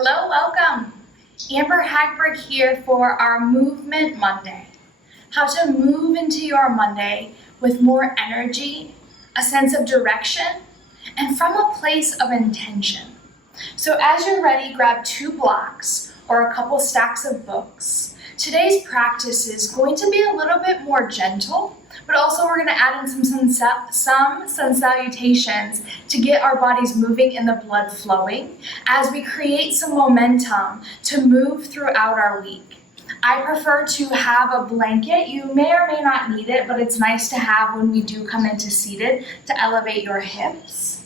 Hello, welcome. Amber Hagberg here for our Movement Monday. How to move into your Monday with more energy, a sense of direction, and from a place of intention. So as you're ready, grab 2 blocks or a couple stacks of books. Today's practice is going to be a little bit more gentle, but also we're going to add in some sun salutations to get our bodies moving and the blood flowing as we create some momentum to move throughout our week. I prefer to have a blanket. You may or may not need it, but it's nice to have when we do come into seated to elevate your hips.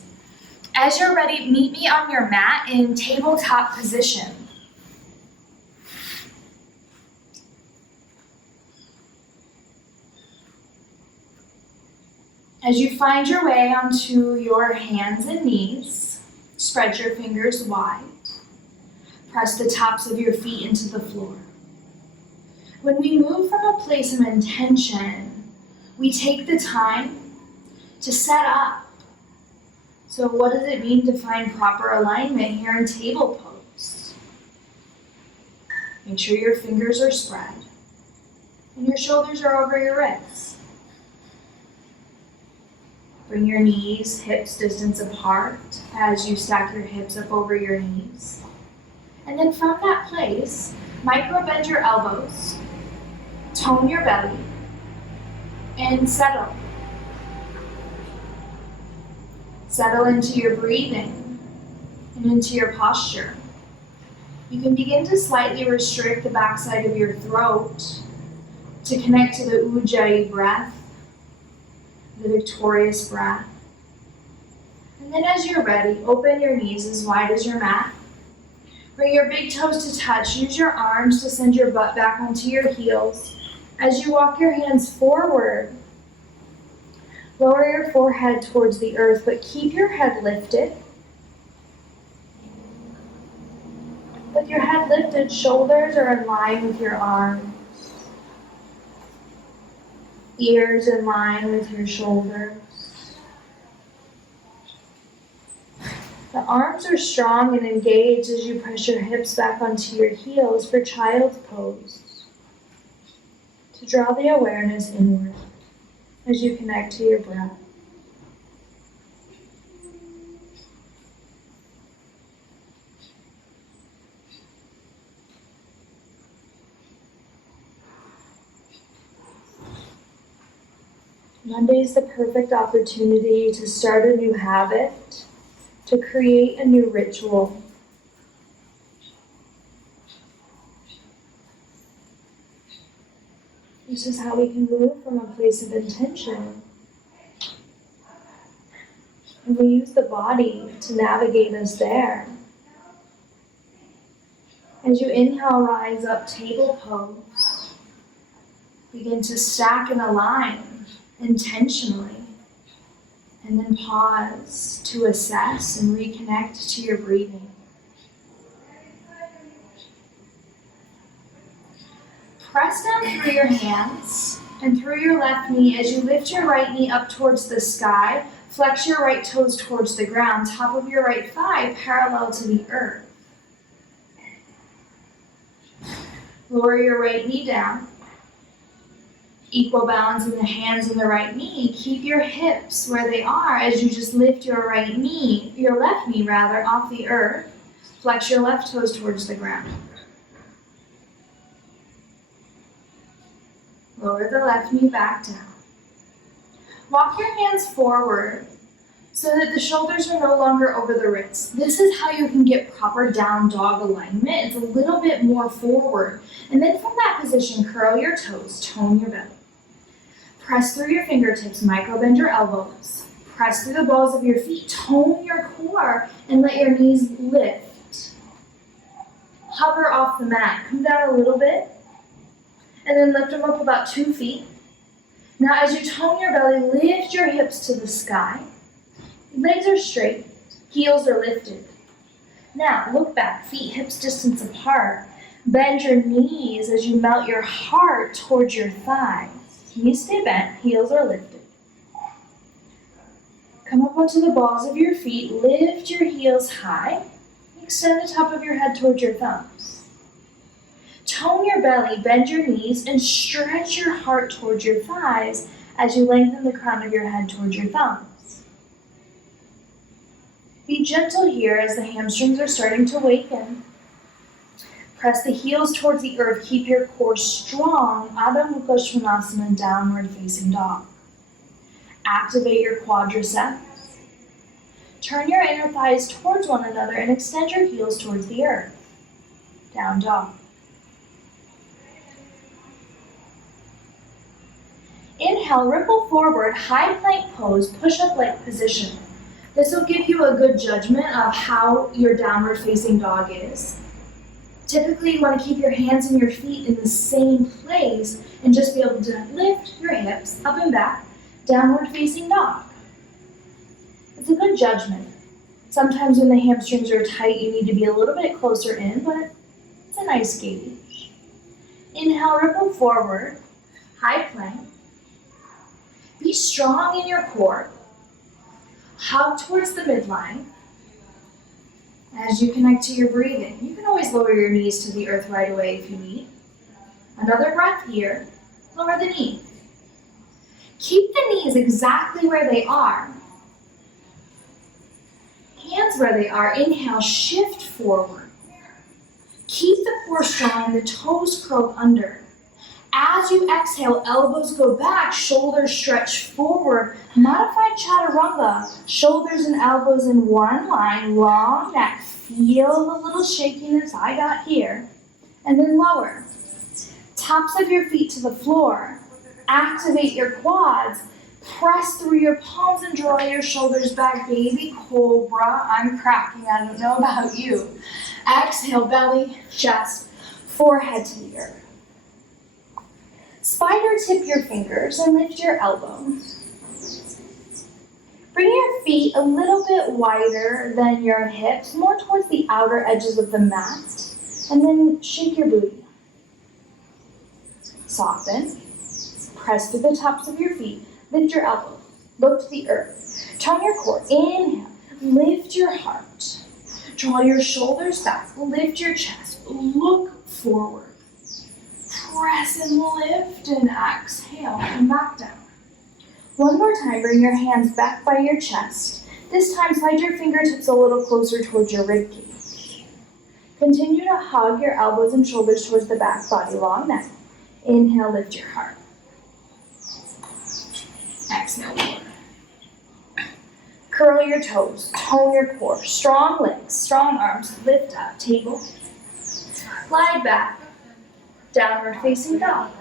As you're ready, meet me on your mat in tabletop position. As you find your way onto your hands and knees, spread your fingers wide. Press the tops of your feet into the floor. When we move from a place of intention, we take the time to set up. So what does it mean to find proper alignment here in table pose? Make sure your fingers are spread and your shoulders are over your wrists. Bring your knees, hips distance apart as you stack your hips up over your knees. And then from that place, micro bend your elbows, tone your belly, and settle. Settle into your breathing and into your posture. You can begin to slightly restrict the backside of your throat to connect to the Ujjayi breath, the victorious breath. And then as you're ready, open your knees as wide as your mat. Bring your big toes to touch. Use your arms to send your butt back onto your heels. As you walk your hands forward, lower your forehead towards the earth, but keep your head lifted. With your head lifted, shoulders are in line with your arms. Ears in line with your shoulders. The arms are strong and engaged as you press your hips back onto your heels for child's pose. To draw the awareness inward as you connect to your breath. Monday is the perfect opportunity to start a new habit, to create a new ritual. This is how we can move from a place of intention. And we use the body to navigate us there. As you inhale, rise up, table pose. Begin to stack and align intentionally, and then pause to assess and reconnect to your breathing. Press down through your hands and through your left knee as you lift your right knee up towards the sky. Flex your right toes towards the ground, top of your right thigh parallel to the earth. Lower your right knee down. Equal balance in the hands and the right knee. Keep your hips where they are as you just lift your left knee off the earth. Flex your left toes towards the ground. Lower the left knee back down. Walk your hands forward so that the shoulders are no longer over the wrists. This is how you can get proper down dog alignment. It's a little bit more forward. And then from that position, curl your toes, tone your belly. Press through your fingertips, micro bend your elbows. Press through the balls of your feet, tone your core, and let your knees lift. Hover off the mat, come down a little bit, and then lift them up about 2 feet. Now as you tone your belly, lift your hips to the sky. Legs are straight, heels are lifted. Now look back, feet hips distance apart. Bend your knees as you melt your heart towards your thighs. Knees stay bent, heels are lifted. Come up onto the balls of your feet, lift your heels high, Extend the top of your head towards your thumbs. Tone your belly, bend your knees, and stretch your heart towards your thighs as you lengthen the crown of your head towards your thumbs. Be gentle here as the hamstrings are starting to waken. Press the heels towards the earth. Keep your core strong. Adho Mukha Svanasana, downward facing dog. Activate your quadriceps. Turn your inner thighs towards one another and extend your heels towards the earth. Down dog. Inhale, ripple forward, high plank pose, push-up-like position. This will give you a good judgment of how your downward facing dog is. Typically, you want to keep your hands and your feet in the same place and just be able to lift your hips up and back, downward facing dog. It's a good judgment. Sometimes when the hamstrings are tight, you need to be a little bit closer in, but it's a nice gauge. Inhale, ripple forward, high plank. Be strong in your core. Hug towards the midline. As you connect to your breathing, you can always lower your knees to the earth right away if you need. Another breath here. Lower the knee. Keep the knees exactly where they are. Hands where they are. Inhale, shift forward. Keep the core strong and the toes curled under. As you exhale, elbows go back, shoulders stretch forward. Modified chaturanga, shoulders and elbows in one line, long neck. Feel the little shakiness I got here. And then lower. Tops of your feet to the floor. Activate your quads. Press through your palms and draw your shoulders back. Baby cobra. I'm cracking, I don't know about you. Exhale, belly, chest, forehead to the earth. Spider tip your fingers and lift your elbow. Bring your feet a little bit wider than your hips, more towards the outer edges of the mat, and then shake your booty. Soften. Press through the tops of your feet. Lift your elbow. Look to the earth. Tone your core. Inhale. Lift your heart. Draw your shoulders back. Lift your chest. Look forward. Press and lift and exhale and back down. One more time, bring your hands back by your chest. This time, slide your fingertips a little closer towards your ribcage. Continue to hug your elbows and shoulders towards the back body, long neck. Inhale, lift your heart. Exhale, lower. Curl your toes, tone your core, strong legs, strong arms, lift up, table. Glide back. Downward facing dog.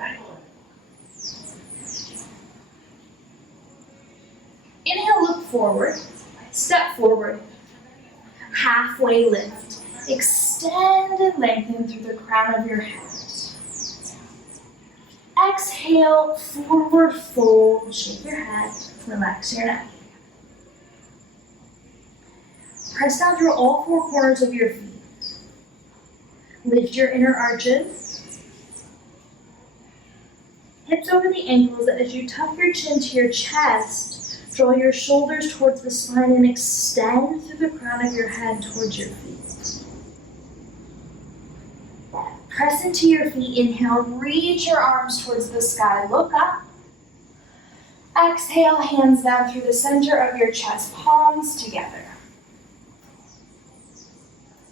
Inhale, look forward. Step forward. Halfway lift. Extend and lengthen through the crown of your head. Exhale, forward fold. Shake your head. Relax your neck. Press down through all four corners of your feet. Lift your inner arches. Hips over the ankles as you tuck your chin to your chest. Draw your shoulders towards the spine and extend through the crown of your head towards your feet. Press into your feet. Inhale, reach your arms towards the sky. Look up. Exhale, hands down through the center of your chest, palms together.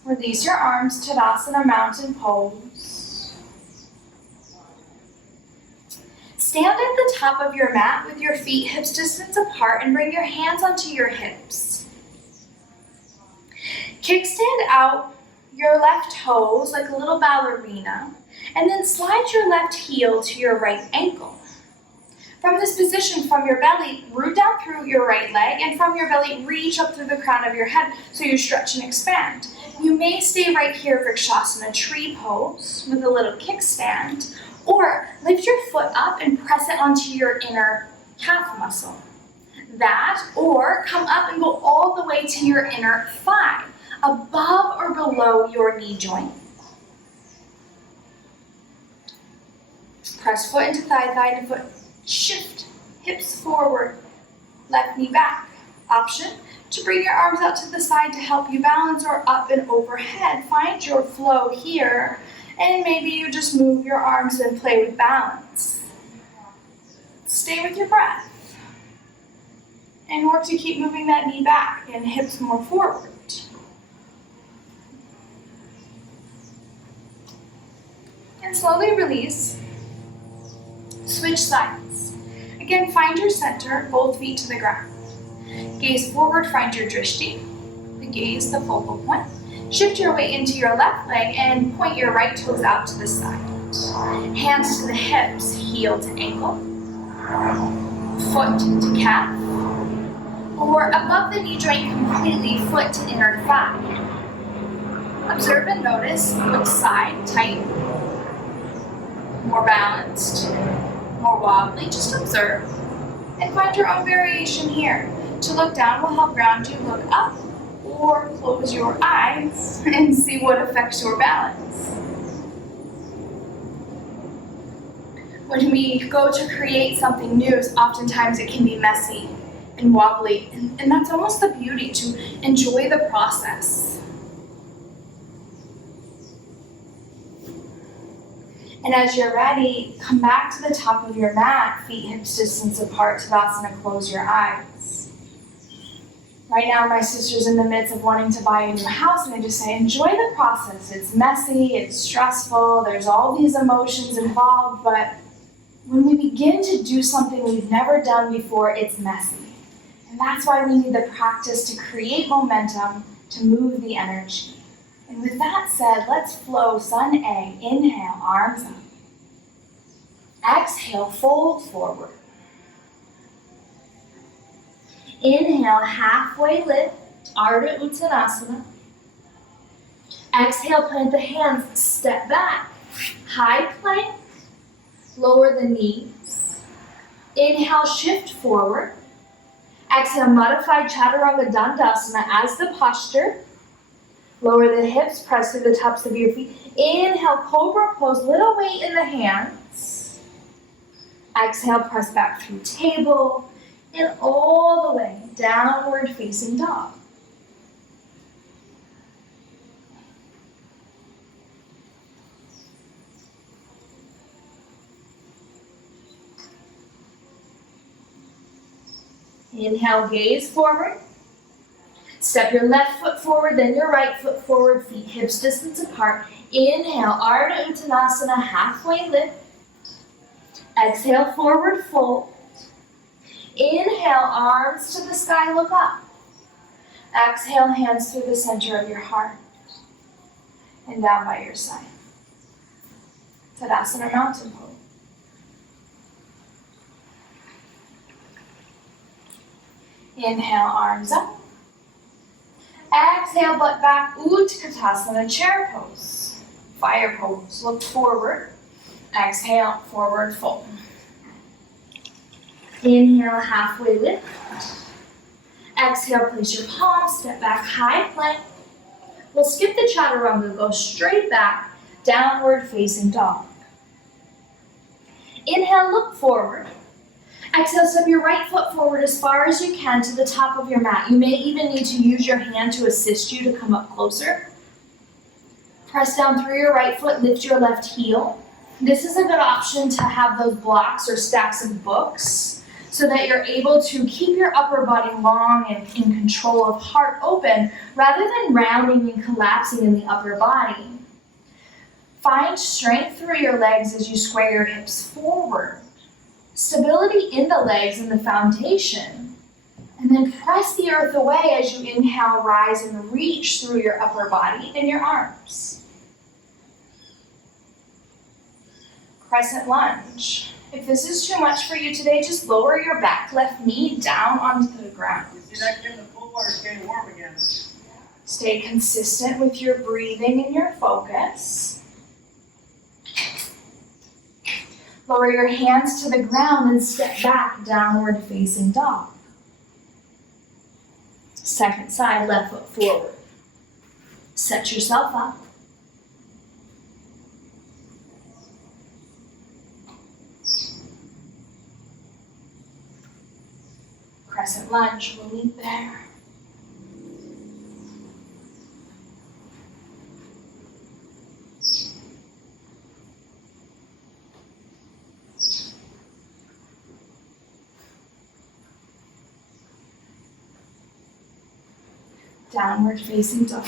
Release your arms, Tadasana, mountain pose. Stand at the top of your mat with your feet hips distance apart and bring your hands onto your hips. Kickstand out your left toes like a little ballerina, and then slide your left heel to your right ankle. From this position, from your belly, root down through your right leg, and from your belly, reach up through the crown of your head so you stretch and expand. You may stay right here, Vrikshasana, tree pose with a little kickstand, or lift your foot up and press it onto your inner calf muscle. That, or come up and go all the way to your inner thigh, above or below your knee joint. Press foot into thigh, thigh to foot. Shift, hips forward, left knee back. option to bring your arms out to the side to help you balance, or up and overhead. Find your flow here, and maybe you just move your arms and play with balance. Stay with your breath. And work to keep moving that knee back and hips more forward. And slowly release. Switch sides. Again, find your center, both feet to the ground. Gaze forward, find your drishti. The gaze, the focal point. Shift your weight into your left leg and point your right toes out to the side. Hands to the hips, heel to ankle. Foot to calf. Or above the knee joint completely, foot to inner thigh. Observe and notice which side, tight, more balanced, more wobbly. Just observe and find your own variation here. To look down will help ground you. Look up or close your eyes and see what affects your balance. When we go to create something new, oftentimes it can be messy and wobbly, and that's almost the beauty, to enjoy the process. And as you're ready, come back to the top of your mat, feet hips distance apart, Tadasana, close your eyes. Right now, my sister's in the midst of wanting to buy a new house, and I just say, enjoy the process. It's messy, it's stressful, there's all these emotions involved, but when we begin to do something we've never done before, it's messy. And that's why we need the practice to create momentum, to move the energy. And with that said, let's flow Sun A. Inhale, arms up. Exhale, fold forward. Inhale, halfway lift, Ardha Uttanasana. Exhale, plant the hands, step back. High plank, lower the knees. Inhale, shift forward. Exhale, modified Chaturanga Dandasana as the posture. Lower the hips, press to the tops of your feet. Inhale, Cobra Pose, little weight in the hands. Exhale, press back through table, and all the way, downward facing dog. Inhale, gaze forward. Step your left foot forward, then your right foot forward, feet hips distance apart. Inhale, Ardha Uttanasana, halfway lift. Exhale, forward fold. Inhale, arms to the sky, look up. Exhale, hands through the center of your heart and down by your side. Tadasana, mountain pose. Inhale, arms up. Exhale, butt back, Utkatasana, chair pose. Fire pose, look forward. Exhale, forward fold. Inhale, halfway lift. Exhale, place your palms, step back, high plank. We'll skip the Chaturanga, go straight back, downward facing dog. Inhale, look forward. Exhale, step your right foot forward as far as you can to the top of your mat. You may even need to use your hand to assist you to come up closer. Press down through your right foot, lift your left heel. This is a good option to have those blocks or stacks of books so that you're able to keep your upper body long and in control of heart open rather than rounding and collapsing in the upper body. Find strength through your legs as you square your hips forward. Stability in the legs and the foundation. And then press the earth away as you inhale, rise and reach through your upper body and your arms. Crescent lunge. If this is too much for you today, just lower your back left knee down onto the ground. You see that getting the cold water is getting warm again. Stay consistent with your breathing and your focus. Lower your hands to the ground and step back, downward facing dog. Second side, left foot forward. Set yourself up. Crescent lunge, rolling bear. Downward facing dog.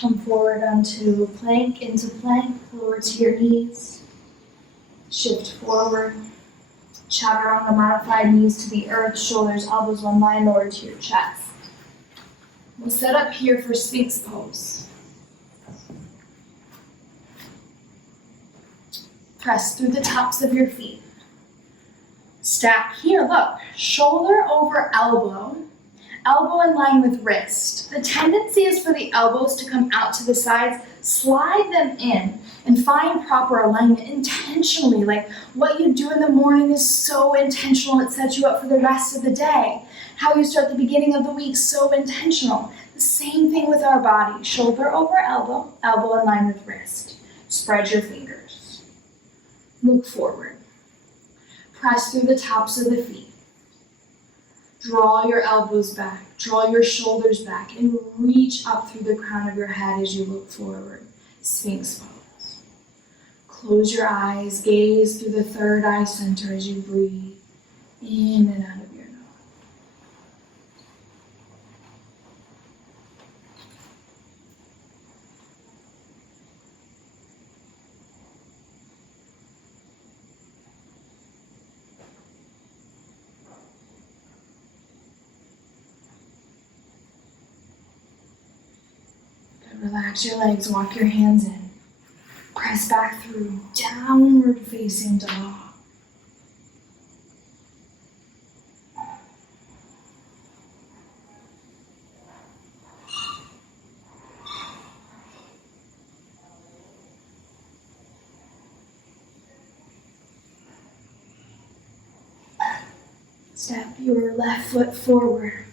Come forward onto plank, into plank, lower to your knees. Shift forward. Chaturanga modified, knees to the earth, shoulders, elbows one line, lower to your chest. We'll set up here for Sphinx pose. Press through the tops of your feet. Stack here, look, shoulder over elbow, elbow in line with wrist. The tendency is for the elbows to come out to the sides, slide them in, and find proper alignment intentionally. Like what you do in the morning is so intentional, it sets you up for the rest of the day. How you start the beginning of the week, so intentional. The same thing with our body, shoulder over elbow, elbow in line with wrist. Spread your fingers. Look forward. Press through the tops of the feet. Draw your elbows back, draw your shoulders back, and reach up through the crown of your head as you look forward. Sphinx pose. Close your eyes, gaze through the third eye center as you breathe in and out of your nose. Relax your legs, walk your hands in. Press back through, downward facing dog. Step your left foot forward.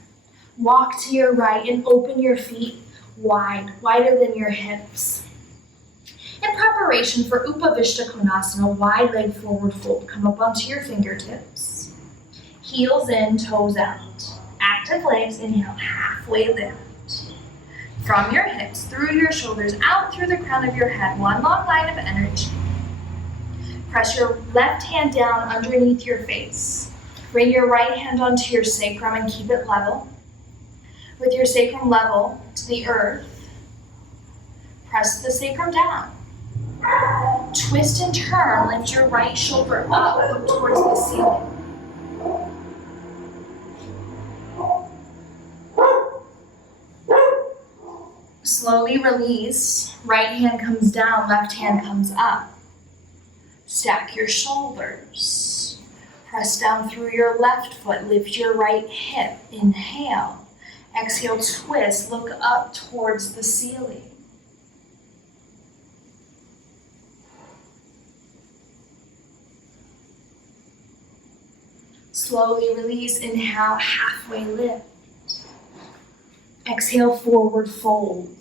Walk to your right and open your feet wide, wider than your hips. In preparation for Upavishta Konasana, wide leg forward fold. Come up onto your fingertips. Heels in, toes out. Active legs, inhale, halfway lift. From your hips, through your shoulders, out through the crown of your head, one long line of energy. Press your left hand down underneath your face. Bring your right hand onto your sacrum and keep it level. With your sacrum level to the earth, press the sacrum down. Twist and turn, lift your right shoulder up, look towards the ceiling. Slowly release, right hand comes down, left hand comes up. Stack your shoulders. Press down through your left foot, lift your right hip, inhale. Exhale, twist, look up towards the ceiling. Slowly release, inhale, halfway lift. Exhale, forward fold.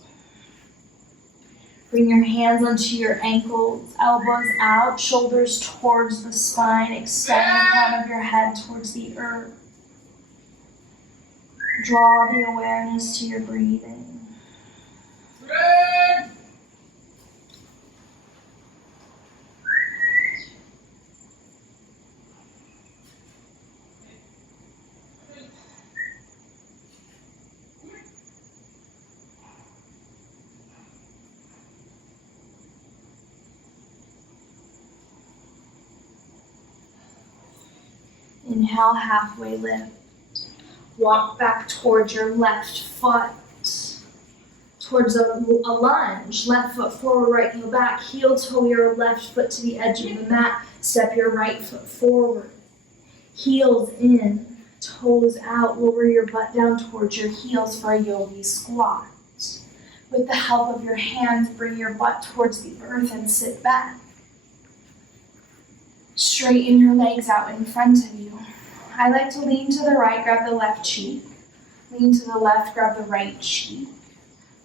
Bring your hands onto your ankles, elbows out, shoulders towards the spine, extend the crown of your head towards the earth. Draw the awareness to your breathing. Inhale, halfway lift. Walk back towards your left foot, towards a lunge. Left foot forward, right heel back. Heel toe your left foot to the edge of the mat. Step your right foot forward. Heels in, toes out. Lower your butt down towards your heels for a yogi squat. With the help of your hands, bring your butt towards the earth and sit back. Straighten your legs out in front of you. I like to lean to the right, grab the left cheek. Lean to the left, grab the right cheek.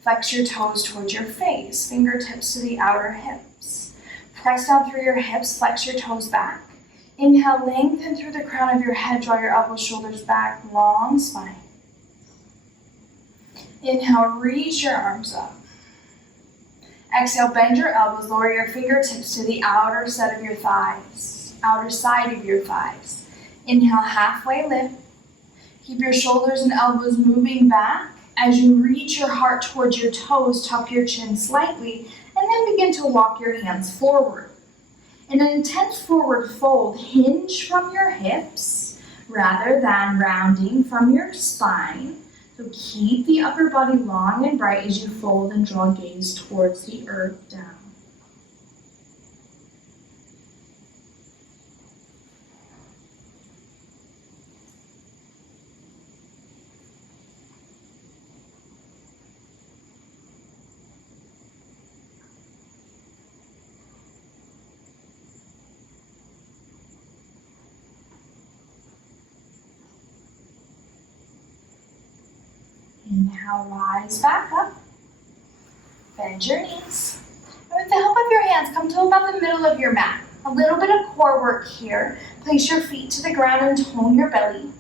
Flex your toes towards your face, fingertips to the outer hips. Press down through your hips, flex your toes back. Inhale, lengthen through the crown of your head, draw your elbows, shoulders back, long spine. Inhale, reach your arms up. Exhale, bend your elbows, lower your fingertips to the outer side of your thighs. Inhale, halfway lift. Keep your shoulders and elbows moving back. As you reach your heart towards your toes, tuck your chin slightly, and then begin to walk your hands forward. In an intense forward fold, hinge from your hips rather than rounding from your spine. So keep the upper body long and bright as you fold and draw gaze towards the earth down. Inhale, rise back up. Bend your knees. And with the help of your hands, come to about the middle of your mat. A little bit of core work here. Place your feet to the ground and tone your belly.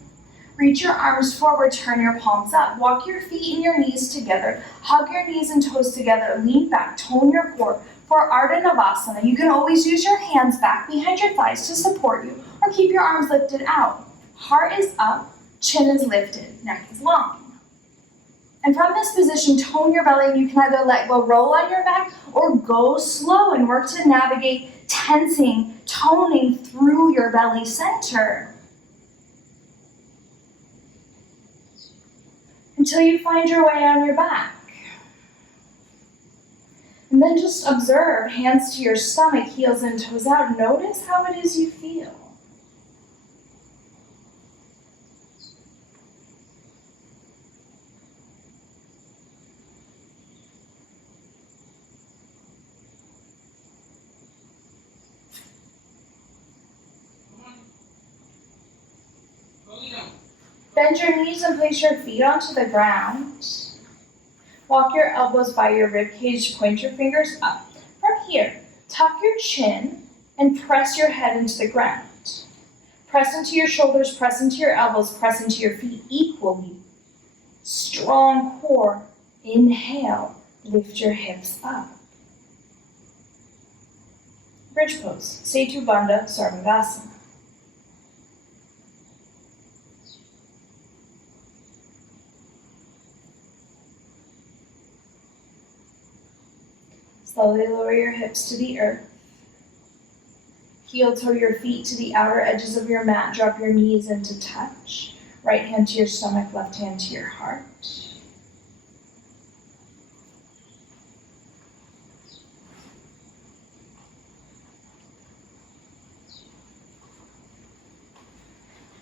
Reach your arms forward, turn your palms up. Walk your feet and your knees together. Hug your knees and toes together. Lean back, tone your core. For Ardha Navasana, you can always use your hands back behind your thighs to support you, or keep your arms lifted out. Heart is up, chin is lifted, neck is long. And from this position, tone your belly, and you can either let go, roll on your back, or go slow and work to navigate tensing, toning through your belly center. Until you find your way on your back. And then just observe, hands to your stomach, heels and toes out. Notice how it is you feel. Bend your knees and place your feet onto the ground. Walk your elbows by your rib cage, point your fingers up. From here, tuck your chin and press your head into the ground. Press into your shoulders, press into your elbows, press into your feet equally. Strong core. Inhale, lift your hips up. Bridge pose, Setu Bandha Sarvasana. Slowly lower your hips to the earth. Heel toe your feet to the outer edges of your mat. Drop your knees into touch. Right hand to your stomach, left hand to your heart.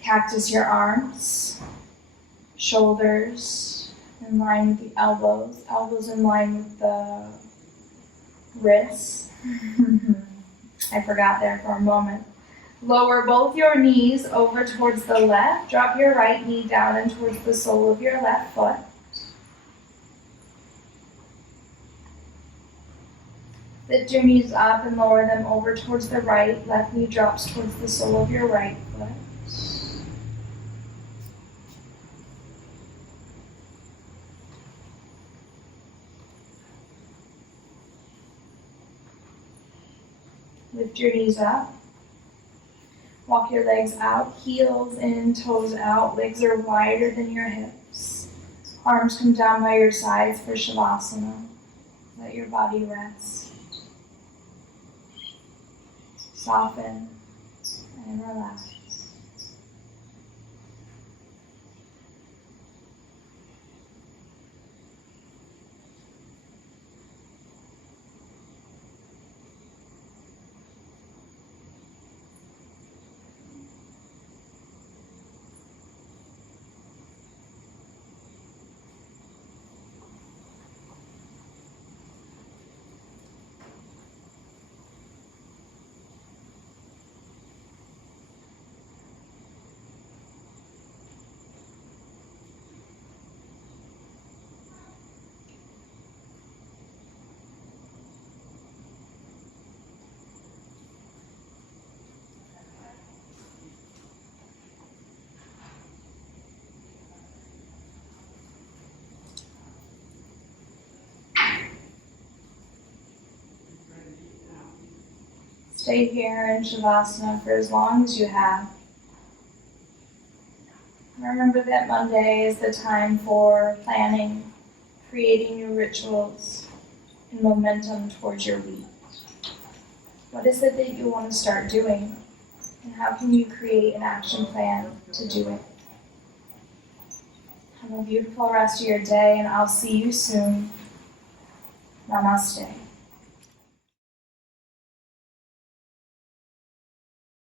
Cactus your arms, shoulders in line with the elbows, elbows in line with the wrists. I forgot there for a moment. Lower both your knees over towards the left. Drop your right knee down and towards the sole of your left foot. Lift your knees up and lower them over towards the right. Left knee drops towards the sole of your right foot. Lift your knees up. Walk your legs out, heels in, toes out. Legs are wider than your hips. Arms come down by your sides for Shavasana. Let your body rest. Soften and relax. Stay here in Shavasana for as long as you have. Remember that Monday is the time for planning, creating new rituals, and momentum towards your week. What is it that you want to start doing? And how can you create an action plan to do it? Have a beautiful rest of your day, and I'll see you soon. Namaste.